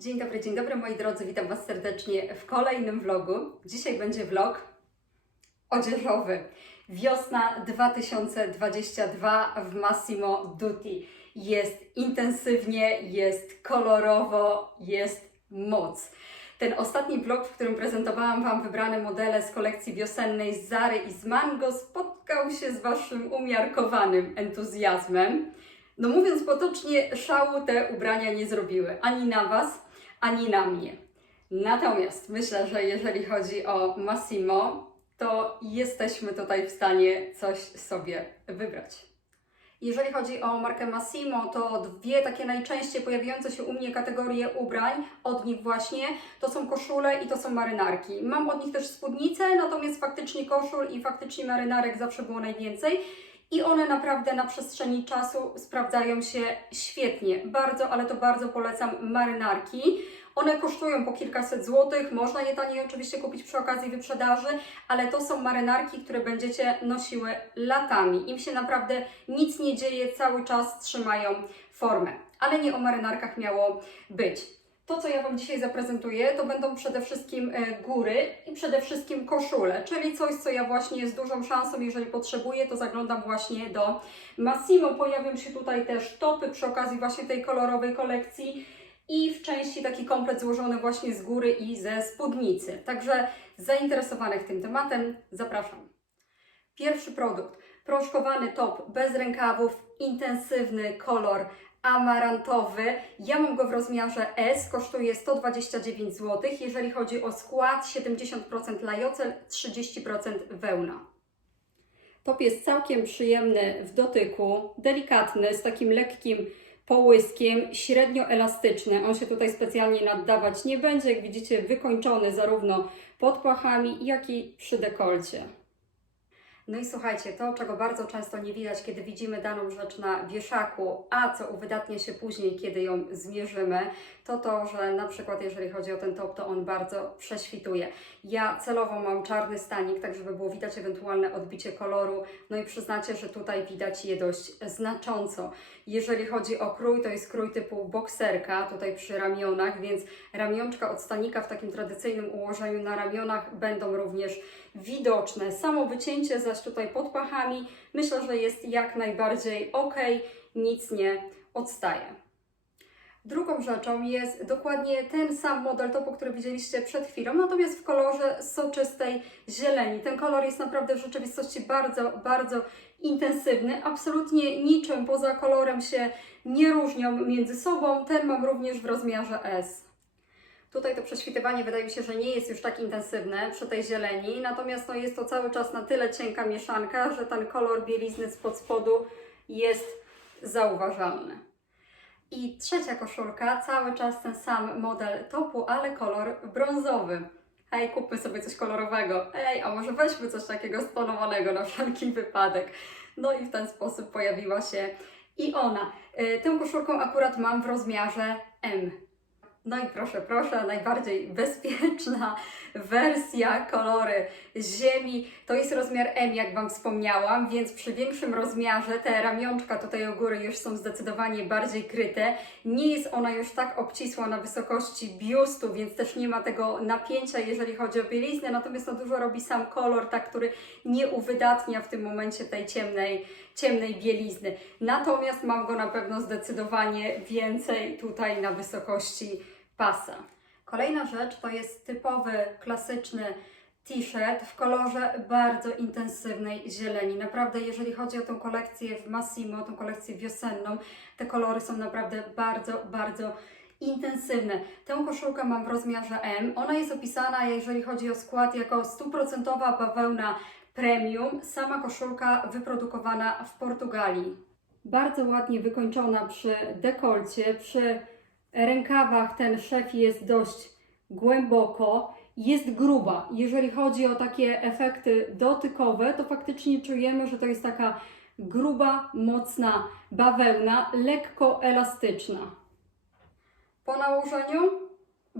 Dzień dobry, dzień dobry moi drodzy, witam Was serdecznie w kolejnym vlogu. Dzisiaj będzie vlog odzieżowy. Wiosna 2022 w Massimo Dutti. Jest intensywnie, jest kolorowo, jest moc. Ten ostatni vlog, w którym prezentowałam Wam wybrane modele z kolekcji wiosennej z Zary i z Mango, spotkał się z Waszym umiarkowanym entuzjazmem. No mówiąc potocznie, szału te ubrania nie zrobiły ani na Was, ani na mnie. Natomiast myślę, że jeżeli chodzi o Massimo, to jesteśmy tutaj w stanie coś sobie wybrać. Jeżeli chodzi o markę Massimo, to dwie takie najczęściej pojawiające się u mnie kategorie ubrań od nich właśnie to są koszule i to są marynarki. Mam od nich też spódnice, natomiast faktycznie koszul i faktycznie marynarek zawsze było najwięcej. I one naprawdę na przestrzeni czasu sprawdzają się świetnie. Bardzo, ale to bardzo polecam marynarki. One kosztują po kilkaset złotych, można je taniej oczywiście kupić przy okazji wyprzedaży, ale to są marynarki, które będziecie nosiły latami. Im się naprawdę nic nie dzieje, cały czas trzymają formę. Ale nie o marynarkach miało być. To, co ja Wam dzisiaj zaprezentuję, to będą przede wszystkim e, góry i przede wszystkim koszule, czyli coś, co ja właśnie z dużą szansą, jeżeli potrzebuję, to zaglądam właśnie do Massimo. Pojawią się tutaj też topy przy okazji właśnie tej kolorowej kolekcji i w części taki komplet złożony właśnie z góry i ze spódnicy. Także zainteresowanych tym tematem zapraszam. Pierwszy produkt. Proszkowany top bez rękawów, intensywny kolor amarantowy. Ja mam go w rozmiarze S, kosztuje 129 zł. Jeżeli chodzi o skład, 70% lajocel, 30% wełna. Top jest całkiem przyjemny w dotyku, delikatny, z takim lekkim połyskiem, średnio elastyczny. On się tutaj specjalnie naddawać nie będzie. Jak widzicie, wykończony zarówno pod pachami, jak i przy dekolcie. No i słuchajcie, to czego bardzo często nie widać, kiedy widzimy daną rzecz na wieszaku, a co uwydatnia się później, kiedy ją zmierzymy, to to, że na przykład jeżeli chodzi o ten top, to on bardzo prześwituje. Ja celowo mam czarny stanik, tak żeby było widać ewentualne odbicie koloru, no i przyznacie, że tutaj widać je dość znacząco. Jeżeli chodzi o krój, to jest krój typu bokserka, tutaj przy ramionach, więc ramionczka od stanika w takim tradycyjnym ułożeniu na ramionach będą również widoczne. Samo wycięcie zaś tutaj pod pachami myślę, że jest jak najbardziej ok, nic nie odstaje. Drugą rzeczą jest dokładnie ten sam model topu, który widzieliście przed chwilą, natomiast w kolorze soczystej zieleni. Ten kolor jest naprawdę w rzeczywistości bardzo, bardzo intensywny. Absolutnie niczym poza kolorem się nie różnią między sobą. Ten mam również w rozmiarze S. Tutaj to prześwitywanie wydaje mi się, że nie jest już tak intensywne przy tej zieleni, natomiast no, jest to cały czas na tyle cienka mieszanka, że ten kolor bielizny spod spodu jest zauważalny. I trzecia koszulka, cały czas ten sam model topu, ale kolor brązowy. Hej, kupmy sobie coś kolorowego. Ej, a może weźmy coś takiego stonowanego na wszelki wypadek. No i w ten sposób pojawiła się i ona. Y, Tę koszulką akurat mam w rozmiarze M. No i proszę, proszę, najbardziej bezpieczna wersja kolory ziemi. To jest rozmiar M, jak Wam wspomniałam, więc przy większym rozmiarze te ramionczka tutaj u góry już są zdecydowanie bardziej kryte. Nie jest ona już tak obcisła na wysokości biustu, więc też nie ma tego napięcia, jeżeli chodzi o bieliznę, natomiast no dużo robi sam kolor, tak, który nie uwydatnia w tym momencie tej ciemnej, ciemnej bielizny. Natomiast mam go na pewno zdecydowanie więcej tutaj na wysokości pasa. Kolejna rzecz to jest typowy, klasyczny t-shirt w kolorze bardzo intensywnej zieleni. Naprawdę, jeżeli chodzi o tę kolekcję w Massimo, tę kolekcję wiosenną, te kolory są naprawdę bardzo, bardzo intensywne. Tę koszulkę mam w rozmiarze M. Ona jest opisana, jeżeli chodzi o skład, jako stuprocentowa bawełna premium. Sama koszulka wyprodukowana w Portugalii. Bardzo ładnie wykończona przy dekolcie, przy rękawach ten szef jest dość głęboko, jest gruba. Jeżeli chodzi o takie efekty dotykowe, to faktycznie czujemy, że to jest taka gruba, mocna bawełna, lekko elastyczna. Po nałożeniu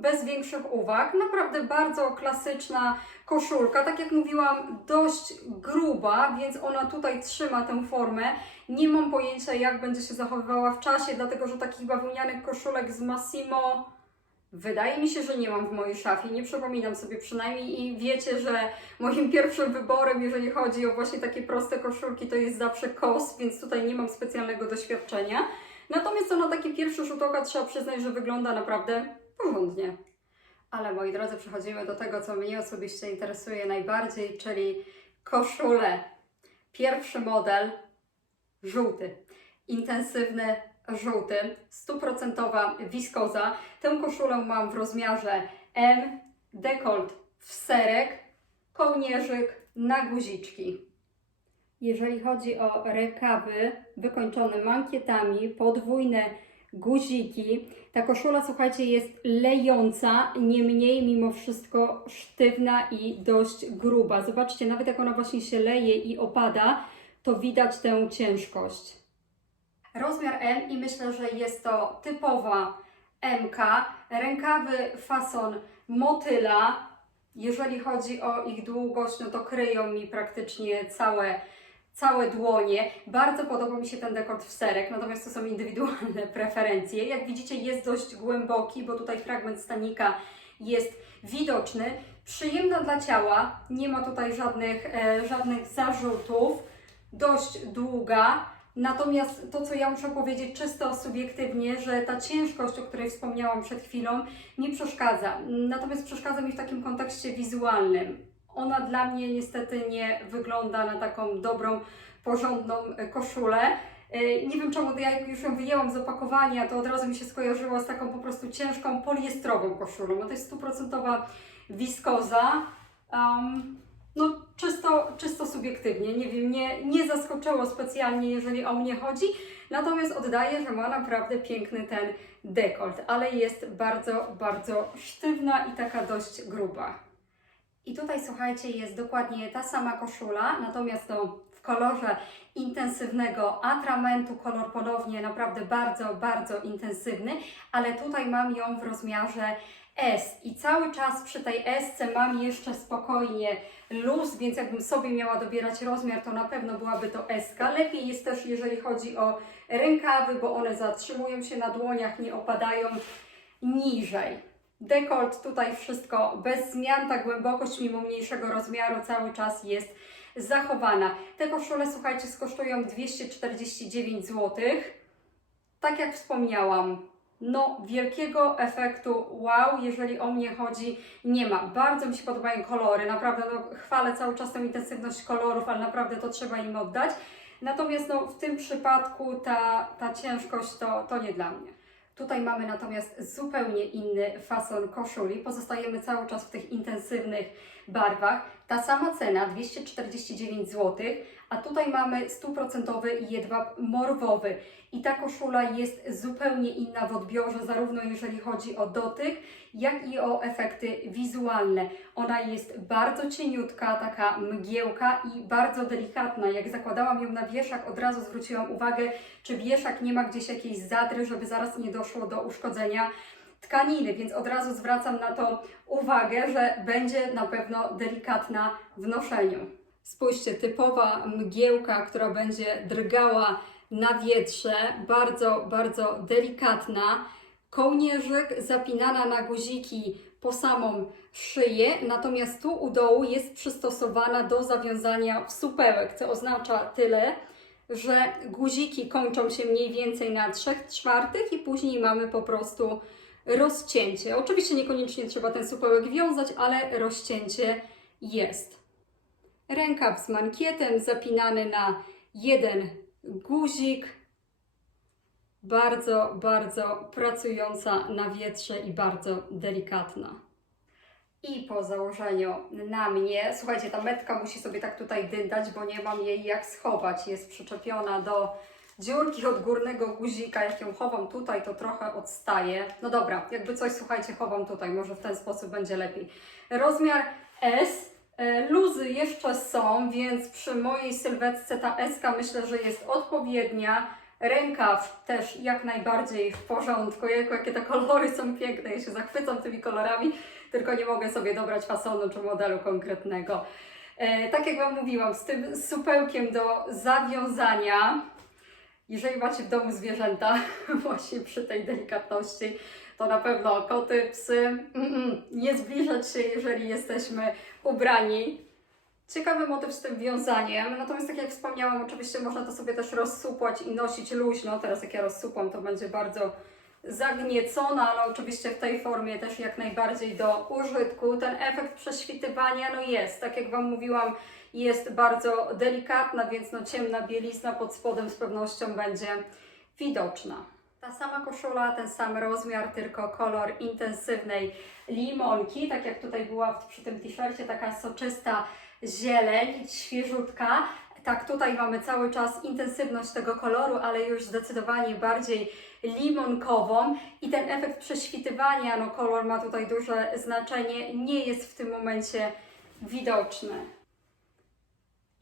bez większych uwag, naprawdę bardzo klasyczna koszulka, tak jak mówiłam, dość gruba, więc ona tutaj trzyma tę formę. Nie mam pojęcia, jak będzie się zachowywała w czasie, dlatego że takich bawełnianych koszulek z Massimo Wydaje mi się, że nie mam w mojej szafie, nie przypominam sobie przynajmniej i wiecie, że moim pierwszym wyborem, jeżeli chodzi o właśnie takie proste koszulki, to jest zawsze kos, więc tutaj nie mam specjalnego doświadczenia. Natomiast to na taki pierwszy rzut oka trzeba przyznać, że wygląda naprawdę porządnie. Ale moi drodzy, przechodzimy do tego, co mnie osobiście interesuje najbardziej, czyli koszule. Pierwszy model żółty, intensywny żółty, stuprocentowa wiskoza. Tę koszulę mam w rozmiarze M, dekolt w serek, kołnierzyk na guziczki. Jeżeli chodzi o rękawy wykończone mankietami, podwójne guziki, ta koszula, słuchajcie, jest lejąca, niemniej mimo wszystko sztywna i dość gruba. Zobaczcie, nawet jak ona właśnie się leje i opada, to widać tę ciężkość. Rozmiar M i myślę, że jest to typowa MK. Rękawy fason motyla. Jeżeli chodzi o ich długość, no to kryją mi praktycznie całe, całe dłonie. Bardzo podoba mi się ten dekolt w serek, natomiast to są indywidualne preferencje. Jak widzicie jest dość głęboki, bo tutaj fragment stanika jest widoczny. Przyjemna dla ciała, nie ma tutaj żadnych, e, żadnych zarzutów. Dość długa, Natomiast to, co ja muszę powiedzieć czysto subiektywnie, że ta ciężkość, o której wspomniałam przed chwilą, mi przeszkadza. Natomiast przeszkadza mi w takim kontekście wizualnym. Ona dla mnie niestety nie wygląda na taką dobrą, porządną koszulę. E, Nie wiem czemu, ja już ją wyjęłam z opakowania, to od razu mi się skojarzyło z taką po prostu ciężką poliestrową koszulą. No to jest stuprocentowa wiskoza. Um, no czysto, czysto subiektywnie, nie wiem, nie, nie zaskoczyło specjalnie, jeżeli o mnie chodzi, natomiast oddaję, że ma naprawdę piękny ten dekolt, ale jest bardzo, bardzo sztywna i taka dość gruba. I tutaj słuchajcie, jest dokładnie ta sama koszula, natomiast no, w kolorze intensywnego atramentu, kolor ponownie naprawdę bardzo, bardzo intensywny, ale tutaj mam ją w rozmiarze S i cały czas przy tej S mam jeszcze spokojnie luz, więc jakbym sobie miała dobierać rozmiar, to na pewno byłaby to S. Lepiej jest też, jeżeli chodzi o rękawy, bo one zatrzymują się na dłoniach, nie opadają niżej. Dekolt tutaj wszystko bez zmian, ta głębokość mimo mniejszego rozmiaru cały czas jest zachowana. Te koszule, słuchajcie, skosztują 249 zł. Tak jak wspomniałam, no wielkiego efektu wow, jeżeli o mnie chodzi, nie ma. Bardzo mi się podobają kolory, naprawdę no, chwalę cały czas tę intensywność kolorów, ale naprawdę to trzeba im oddać. Natomiast no, w tym przypadku ta, ta ciężkość to, to nie dla mnie. Tutaj mamy natomiast zupełnie inny fason koszuli. Pozostajemy cały czas w tych intensywnych barwach. Ta sama cena 249 zł, a tutaj mamy stuprocentowy jedwab morwowy. I ta koszula jest zupełnie inna w odbiorze, zarówno jeżeli chodzi o dotyk, jak i o efekty wizualne. Ona jest bardzo cieniutka, taka mgiełka i bardzo delikatna. Jak zakładałam ją na wieszak, od razu zwróciłam uwagę, czy wieszak nie ma gdzieś jakiejś zadry, żeby zaraz nie doszło do uszkodzenia tkaniny, więc od razu zwracam na to uwagę, że będzie na pewno delikatna w noszeniu. Spójrzcie, typowa mgiełka, która będzie drgała na wietrze, bardzo, bardzo delikatna. Kołnierzyk zapinana na guziki po samą szyję, natomiast tu u dołu jest przystosowana do zawiązania w supełek, co oznacza tyle, że guziki kończą się mniej więcej na 3 czwartych i później mamy po prostu rozcięcie. Oczywiście niekoniecznie trzeba ten supełek wiązać, ale rozcięcie jest. Rękaw z mankietem zapinany na jeden guzik. Bardzo, bardzo pracująca na wietrze i bardzo delikatna. I po założeniu na mnie, słuchajcie, ta metka musi sobie tak tutaj dyndać, bo nie mam jej jak schować. Jest przyczepiona do dziurki od górnego guzika. Jak ją chowam tutaj, to trochę odstaje. No dobra, jakby coś, słuchajcie, chowam tutaj, może w ten sposób będzie lepiej. Rozmiar S. E, Luzy jeszcze są, więc przy mojej sylwetce ta S myślę, że jest odpowiednia. Rękaw też jak najbardziej w porządku. Jejku, jakie te kolory są piękne. Ja się zachwycam tymi kolorami, tylko nie mogę sobie dobrać fasonu czy modelu konkretnego. E, tak jak Wam mówiłam, z tym supełkiem do zawiązania, jeżeli macie w domu zwierzęta, właśnie przy tej delikatności, to na pewno koty, psy, mm-mm, nie zbliżać się, jeżeli jesteśmy ubrani. Ciekawy motyw z tym wiązaniem, natomiast tak jak wspomniałam, oczywiście można to sobie też rozsupłać i nosić luźno. Teraz jak ja rozsupłam, to będzie bardzo zagniecona, ale oczywiście w tej formie też jak najbardziej do użytku. Ten efekt prześwitywania no jest, tak jak Wam mówiłam, jest bardzo delikatna, więc no ciemna bielizna pod spodem z pewnością będzie widoczna. Ta sama koszula, ten sam rozmiar, tylko kolor intensywnej limonki, tak jak tutaj była przy tym t-shircie, taka soczysta zieleń, świeżutka. Tak, tutaj mamy cały czas intensywność tego koloru, ale już zdecydowanie bardziej limonkową i ten efekt prześwitywania, no kolor ma tutaj duże znaczenie, nie jest w tym momencie widoczny.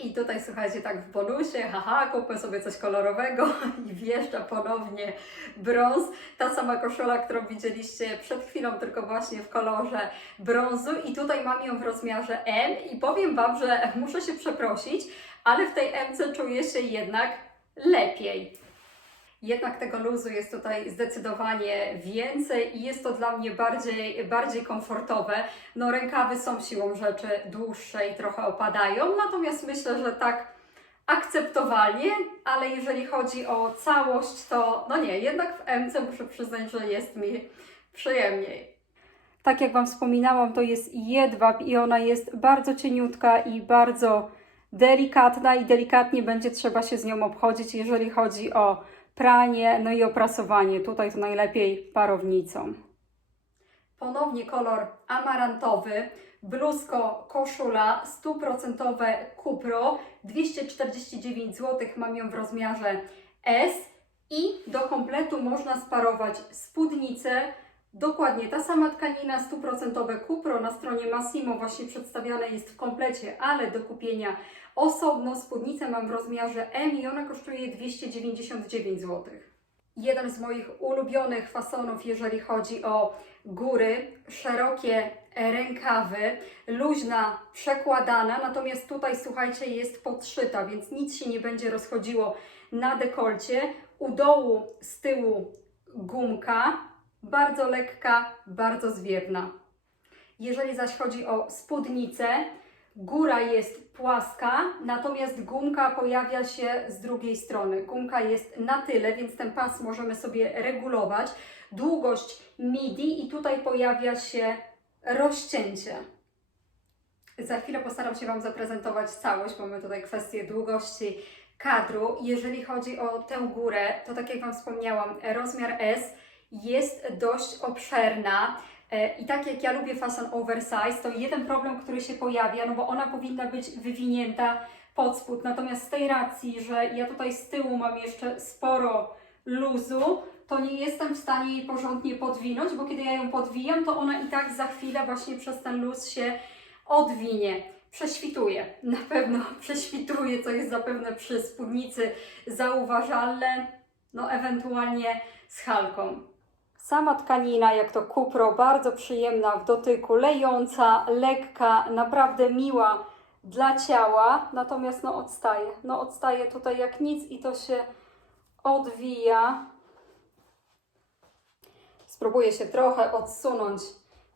I tutaj słuchajcie, tak w bonusie, haha, kupię sobie coś kolorowego i wjeżdża ponownie brąz. Ta sama koszula, którą widzieliście przed chwilą, tylko właśnie w kolorze brązu. I tutaj mam ją w rozmiarze M i powiem Wam, że muszę się przeprosić, ale w tej M czuję się jednak lepiej. Jednak tego luzu jest tutaj zdecydowanie więcej i jest to dla mnie bardziej, bardziej komfortowe. No rękawy są siłą rzeczy dłuższe i trochę opadają, natomiast myślę, że tak akceptowalnie, ale jeżeli chodzi o całość, to no nie, jednak w MC muszę przyznać, że jest mi przyjemniej. Tak jak Wam wspominałam, to jest jedwab i ona jest bardzo cieniutka i bardzo delikatna i delikatnie będzie trzeba się z nią obchodzić, jeżeli chodzi o pranie, no i oprasowanie. Tutaj to najlepiej parownicą. Ponownie kolor amarantowy, bluzko, koszula, stuprocentowe kupro, 249 zł, mam ją w rozmiarze S i do kompletu można sparować spódnicę, Dokładnie, ta sama tkanina, stuprocentowe kupro na stronie Massimo właśnie przedstawiane jest w komplecie, ale do kupienia osobno spódnicę mam w rozmiarze M i ona kosztuje 299 zł. Jeden z moich ulubionych fasonów, jeżeli chodzi o góry, szerokie rękawy, luźna, przekładana, natomiast tutaj słuchajcie, jest podszyta, więc nic się nie będzie rozchodziło na dekolcie. U dołu, z tyłu gumka, bardzo lekka, bardzo zwiewna. Jeżeli zaś chodzi o spódnicę, góra jest płaska, natomiast gumka pojawia się z drugiej strony. Gumka jest na tyle, więc ten pas możemy sobie regulować. Długość midi i tutaj pojawia się rozcięcie. Za chwilę postaram się Wam zaprezentować całość. Mamy tutaj kwestię długości kadru. Jeżeli chodzi o tę górę, to tak jak Wam wspomniałam, rozmiar S jest dość obszerna. E, I tak jak ja lubię fason oversize, to jeden problem, który się pojawia, no bo ona powinna być wywinięta pod spód. Natomiast z tej racji, że ja tutaj z tyłu mam jeszcze sporo luzu, to nie jestem w stanie jej porządnie podwinąć, bo kiedy ja ją podwijam, to ona i tak za chwilę właśnie przez ten luz się odwinie. Prześwituje, na pewno prześwituje, co jest zapewne przy spódnicy zauważalne, no ewentualnie z halką. Sama tkanina, jak to kupro, bardzo przyjemna w dotyku, lejąca, lekka, naprawdę miła dla ciała, natomiast no odstaje, no odstaje tutaj jak nic i to się odwija. Spróbuję się trochę odsunąć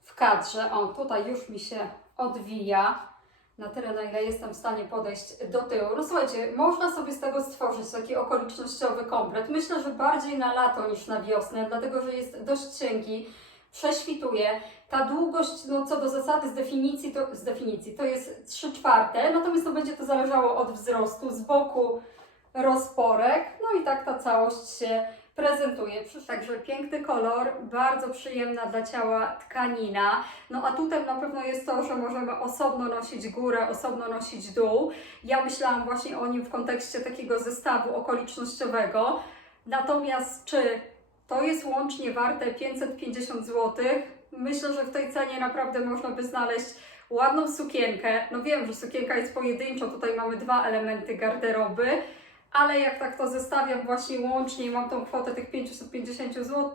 w kadrze. O, tutaj już mi się odwija. Na tyle, na ile jestem w stanie podejść do tyłu. No słuchajcie, można sobie z tego stworzyć taki okolicznościowy komplet. Myślę, że bardziej na lato niż na wiosnę, dlatego że jest dość cienki, prześwituje. Ta długość, no co do zasady, z definicji to, z definicji, to jest 3 czwarte, natomiast to będzie to zależało od wzrostu, z boku rozporek, no i tak ta całość się prezentuje. Także piękny kolor, bardzo przyjemna dla ciała tkanina. No atutem na pewno jest to, że możemy osobno nosić górę, osobno nosić dół. Ja myślałam właśnie o nim w kontekście takiego zestawu okolicznościowego. Natomiast czy to jest łącznie warte 550 zł? Myślę, że w tej cenie naprawdę można by znaleźć ładną sukienkę. No wiem, że sukienka jest pojedynczo, tutaj mamy dwa elementy garderoby, ale jak tak to zestawiam właśnie łącznie i mam tą kwotę tych 550 zł,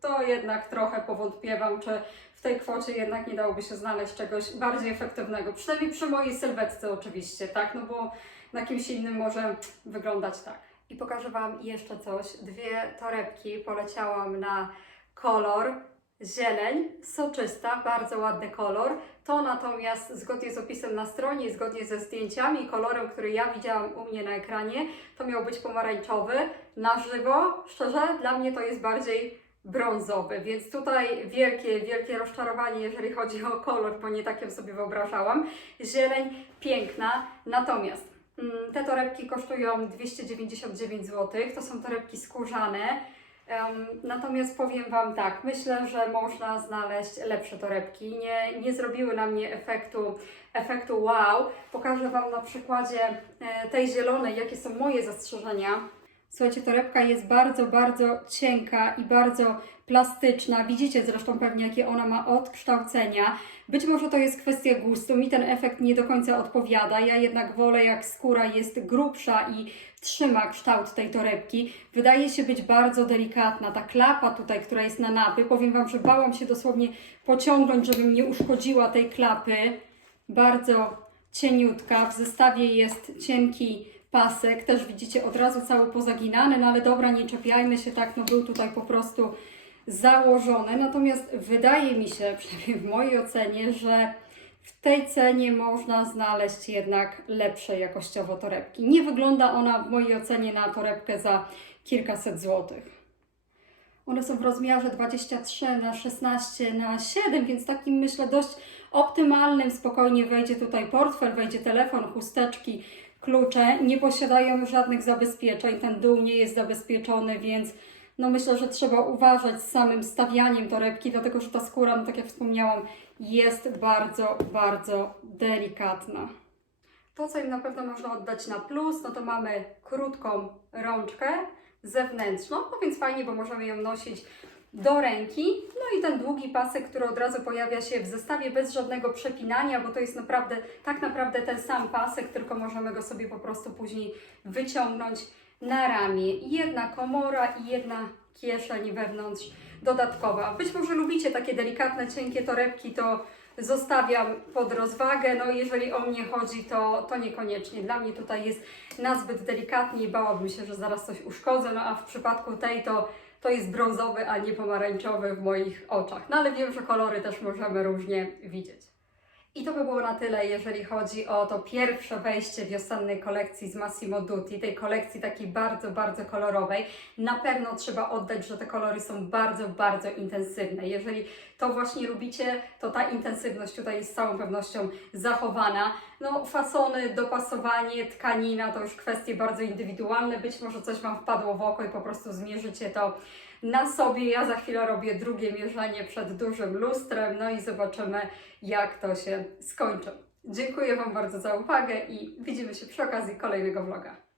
to jednak trochę powątpiewam, czy w tej kwocie jednak nie dałoby się znaleźć czegoś bardziej efektywnego. Przynajmniej przy mojej sylwetce oczywiście, tak? No bo na kimś innym może wyglądać tak. I pokażę Wam jeszcze coś. Dwie torebki poleciałam na kolor zieleń, soczysta, bardzo ładny kolor. To natomiast zgodnie z opisem na stronie, zgodnie ze zdjęciami, kolorem, który ja widziałam u mnie na ekranie, to miał być pomarańczowy. Na żywo, szczerze, dla mnie to jest bardziej brązowy, więc tutaj wielkie, wielkie rozczarowanie, jeżeli chodzi o kolor, bo nie tak ją sobie wyobrażałam. Zieleń piękna, natomiast mm, te torebki kosztują 299 zł, to są torebki skórzane. Natomiast powiem Wam tak, myślę, że można znaleźć lepsze torebki. Nie, nie zrobiły na mnie efektu, efektu wow. Pokażę Wam na przykładzie e, tej zielonej, jakie są moje zastrzeżenia. Słuchajcie, torebka jest bardzo, bardzo cienka i bardzo plastyczna. Widzicie zresztą pewnie, jakie ona ma odkształcenia. Być może to jest kwestia gustu. Mi ten efekt nie do końca odpowiada. Ja jednak wolę, jak skóra jest grubsza i trzyma kształt tej torebki. Wydaje się być bardzo delikatna. Ta klapa tutaj, która jest na napy, powiem Wam, że bałam się dosłownie pociągnąć, żebym nie uszkodziła tej klapy. Bardzo cieniutka. W zestawie jest cienki pasek. Też widzicie od razu cały pozaginany, no ale dobra, nie czepiajmy się tak, no był tutaj po prostu założony. Natomiast wydaje mi się, przynajmniej w mojej ocenie, że w tej cenie można znaleźć jednak lepsze jakościowo torebki. Nie wygląda ona w mojej ocenie na torebkę za kilkaset złotych. One są w rozmiarze 23 na 16 na 7, więc takim myślę dość optymalnym. Spokojnie wejdzie tutaj portfel, wejdzie telefon, chusteczki, klucze. Nie posiadają żadnych zabezpieczeń. Ten dół nie jest zabezpieczony, więc no myślę, że trzeba uważać z samym stawianiem torebki, dlatego że ta skóra, no tak jak wspomniałam, jest bardzo, bardzo delikatna. To, co im na pewno można oddać na plus, no to mamy krótką rączkę zewnętrzną, no więc fajnie, bo możemy ją nosić do ręki. No i ten długi pasek, który od razu pojawia się w zestawie bez żadnego przepinania, bo to jest naprawdę, tak naprawdę ten sam pasek, tylko możemy go sobie po prostu później wyciągnąć na ramię. Jedna komora i jedna kieszeń wewnątrz dodatkowa. Być może lubicie takie delikatne, cienkie torebki, to zostawiam pod rozwagę. No jeżeli o mnie chodzi, to, to niekoniecznie. Dla mnie tutaj jest nazbyt delikatnie i bałabym się, że zaraz coś uszkodzę. No a w przypadku tej to, to jest brązowy, a nie pomarańczowy w moich oczach. No ale wiem, że kolory też możemy różnie widzieć. I to by było na tyle, jeżeli chodzi o to pierwsze wejście wiosennej kolekcji z Massimo Dutti, tej kolekcji takiej bardzo, bardzo kolorowej. Na pewno trzeba oddać, że te kolory są bardzo, bardzo intensywne. Jeżeli to właśnie lubicie, to ta intensywność tutaj jest z całą pewnością zachowana. No, fasony, dopasowanie, tkanina to już kwestie bardzo indywidualne. Być może coś Wam wpadło w oko i po prostu zmierzycie to na sobie. Ja za chwilę robię drugie mierzenie przed dużym lustrem, no i zobaczymy, jak to się skończy. Dziękuję Wam bardzo za uwagę i widzimy się przy okazji kolejnego vloga.